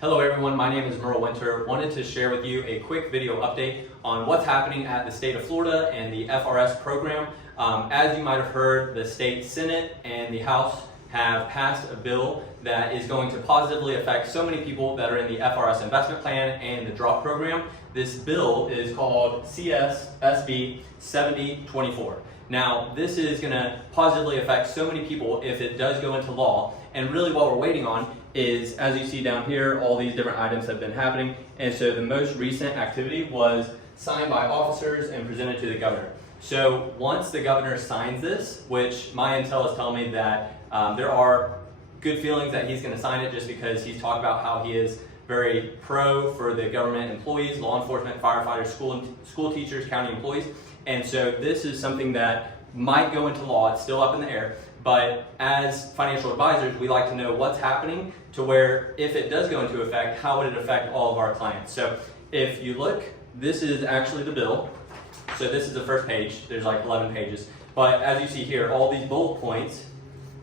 Hello everyone, my name is Merle Winter. Wanted to share with you a quick video update on what's happening at the state of Florida and the FRS program. As you might have heard, the state Senate and the House have passed a bill that is going to positively affect so many people that are in the FRS Investment Plan and the DROP program. This bill is called CSSB 7024. Now, this is going to positively affect so many people if it does go into law, and really what we're waiting on is, as you see down here, all these different items have been happening, and so the most recent activity was signed by officers and presented to the governor. So once the governor signs this, which my intel is telling me that there are good feelings that he's going to sign it, just because he's talked about how he is very pro for the government employees, law enforcement, firefighters, school teachers, county employees. And so this is something that might go into law. It's still up in the air. But as financial advisors, we like to know what's happening to where if it does go into effect, how would it affect all of our clients? So if you look, this is actually the bill. So this is the first page. There's like 11 pages. But as you see here, all these bullet points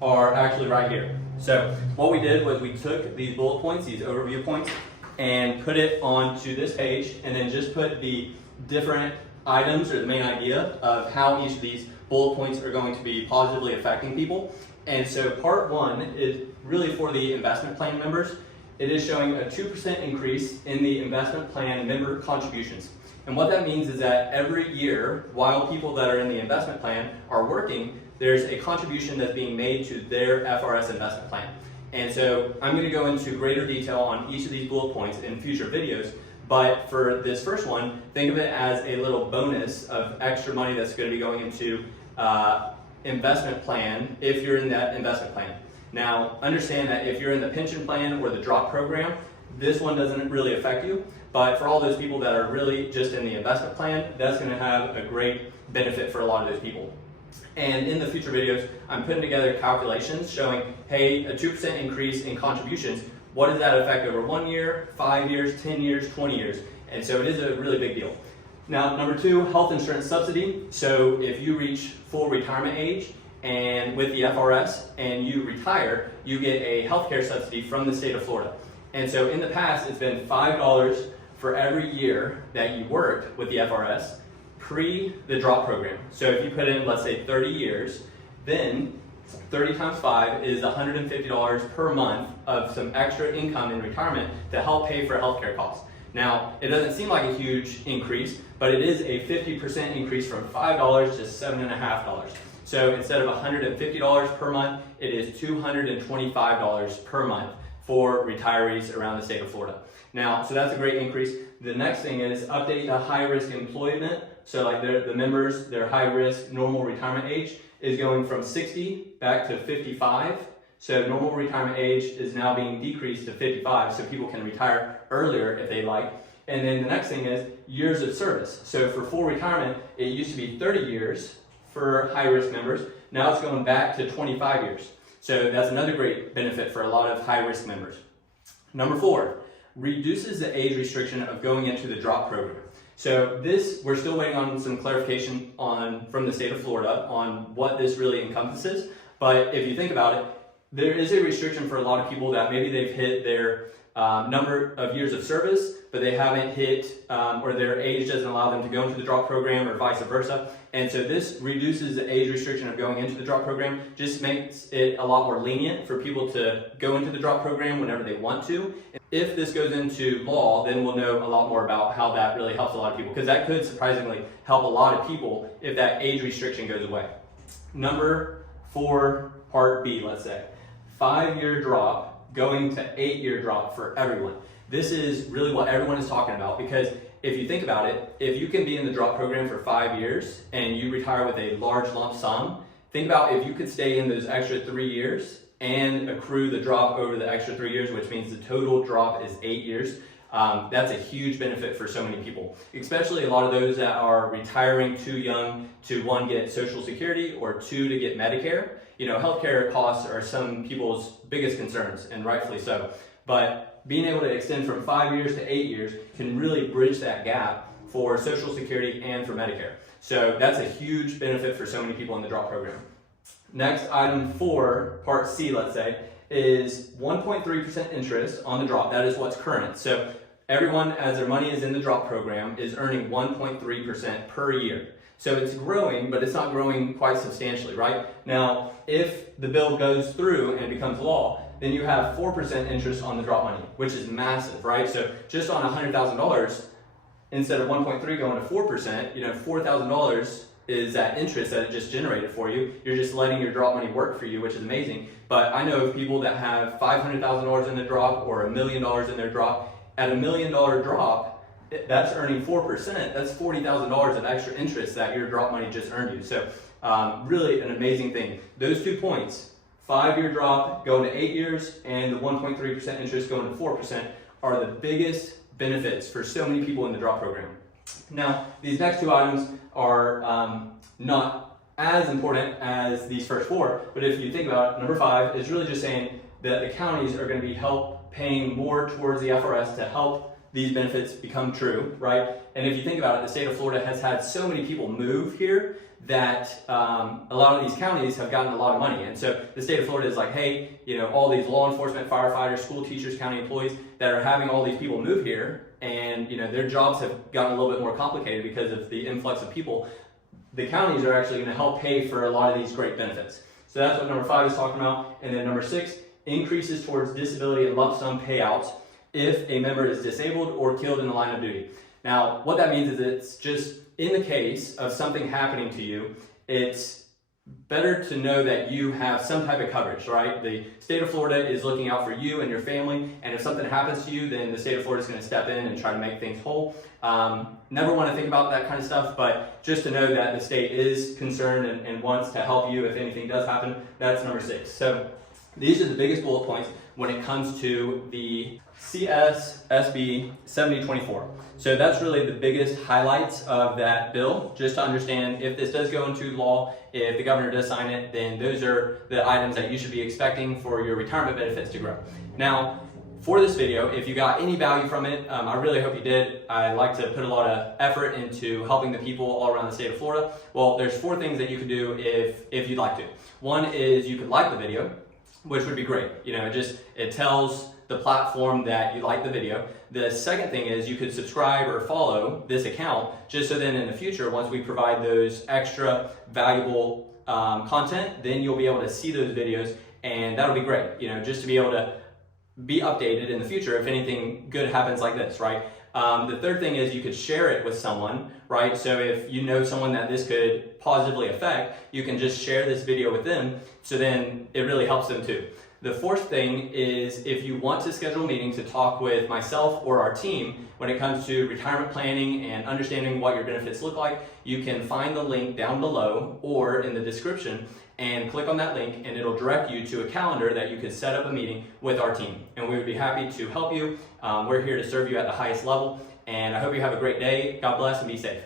are actually right here. So what we did was we took these bullet points, these overview points, and put it onto this page, and then just put the different items or the main idea of how each of these bullet points are going to be positively affecting people. And so part one is really for the investment plan members. It is showing a 2% increase in the investment plan member contributions. And what that means is that every year, while people that are in the investment plan are working, there's a contribution that's being made to their FRS investment plan. And so I'm going to go into greater detail on each of these bullet points in future videos. But for this first one, think of it as a little bonus of extra money that's going to be going into investment plan if you're in that investment plan. Now, understand that if you're in the pension plan or the DROP program, this one doesn't really affect you. But for all those people that are really just in the investment plan, that's going to have a great benefit for a lot of those people. And in the future videos, I'm putting together calculations showing, hey, a 2% increase in contributions, what does that affect over 1 year, 5 years, 10 years, 20 years? And so it is a really big deal. Now, number two, health insurance subsidy. So if you reach full retirement age and with the FRS and you retire, you get a healthcare subsidy from the state of Florida. And so in the past, it's been $5 for every year that you worked with the FRS pre the DROP program. So if you put in, let's say 30 years, then 30 times 5 is $150 per month of some extra income in retirement to help pay for healthcare costs. Now, it doesn't seem like a huge increase, but it is a 50% increase from $5 to $7.50. So instead of $150 per month, it is $225 per month for retirees around the state of Florida. Now, so that's a great increase. The next thing is update the high-risk employment. So like the members, their high-risk normal retirement age is going from 60 back to 55. So normal retirement age is now being decreased to 55, so people can retire earlier if they like. And then the next thing is years of service. So for full retirement, it used to be 30 years for high-risk members. Now it's going back to 25 years. So that's another great benefit for a lot of high-risk members. Number four, reduces the age restriction of going into the DROP program. So this, we're still waiting on some clarification from the state of Florida on what this really encompasses. But if you think about it, there is a restriction for a lot of people that maybe they've hit their number of years of service, but they haven't hit, or their age doesn't allow them to go into the DROP program or vice versa. And so this reduces the age restriction of going into the DROP program, just makes it a lot more lenient for people to go into the DROP program whenever they want to. If this goes into law, then we'll know a lot more about how that really helps a lot of people, because that could surprisingly help a lot of people if that age restriction goes away. Number four, part B, let's say. 5-year drop going to 8-year drop for everyone. This is really what everyone is talking about, because if you think about it, if you can be in the DROP program for 5 years and you retire with a large lump sum, think about if you could stay in those extra 3 years and accrue the drop over the extra 3 years, which means the total drop is 8 years. That's a huge benefit for so many people, especially a lot of those that are retiring too young to, one, get Social Security, or two, to get Medicare. You know, healthcare costs are some people's biggest concerns, and rightfully so. But being able to extend from 5 years to 8 years can really bridge that gap for Social Security and for Medicare. So that's a huge benefit for so many people in the DROP program. Next, item 4, part C, let's say, is 1.3% interest on the drop. That is what's current. So everyone, as their money is in the drop program, is earning 1.3% per year. So it's growing, but it's not growing quite substantially, right? Now, if the bill goes through and becomes law, then you have 4% interest on the drop money, which is massive, right? So just on $100,000, instead of 1.3 going to 4%, you know, $4,000 is that interest that it just generated for you. You're just letting your drop money work for you, which is amazing. But I know of people that have $500,000 in the drop or $1 million in their drop. At $1 million drop, that's earning 4%. That's $40,000 of extra interest that your drop money just earned you. So really an amazing thing. Those 2 points, 5-year drop going to 8 years and the 1.3% interest going to 4% are the biggest benefits for so many people in the drop program. Now, these next 2 items are not as important as these first 4, but if you think about it, number 5 is really just saying that the counties are going to be paying more towards the FRS to help these benefits become true, right? And if you think about it, the state of Florida has had so many people move here that a lot of these counties have gotten a lot of money. And so the state of Florida is like, hey, you know, all these law enforcement, firefighters, school teachers, county employees that are having all these people move here, and you know, their jobs have gotten a little bit more complicated because of the influx of people. The counties are actually going to help pay for a lot of these great benefits. So that's what number 5 is talking about. And then number 6, increases towards disability and lump sum payouts if a member is disabled or killed in the line of duty. Now, what that means is it's just in the case of something happening to you, it's better to know that you have some type of coverage, right? The state of Florida is looking out for you and your family, and if something happens to you, then the state of Florida is going to step in and try to make things whole. Never want to think about that kind of stuff, but just to know that the state is concerned and wants to help you if anything does happen, that's number 6. So these are the biggest bullet points when it comes to the CSSB 7024. So that's really the biggest highlights of that bill, just to understand if this does go into law, if the governor does sign it, then those are the items that you should be expecting for your retirement benefits to grow. Now, for this video, if you got any value from it, I really hope you did. I like to put a lot of effort into helping the people all around the state of Florida. Well, there's 4 things that you could do if you'd like to. One is you could like the video, which would be great. You know, it tells the platform that you like the video. The second thing is you could subscribe or follow this account, just so then in the future, once we provide those extra valuable content, then you'll be able to see those videos, and that'll be great. You know, just to be able to be updated in the future if anything good happens like this, right? The third thing is you could share it with someone, right? So if you know someone that this could positively affect, you can just share this video with them, so then it really helps them too. The fourth thing is if you want to schedule a meeting to talk with myself or our team when it comes to retirement planning and understanding what your benefits look like, you can find the link down below or in the description and click on that link, and it'll direct you to a calendar that you can set up a meeting with our team. And we would be happy to help you. We're here to serve you at the highest level, and I hope you have a great day. God bless and be safe.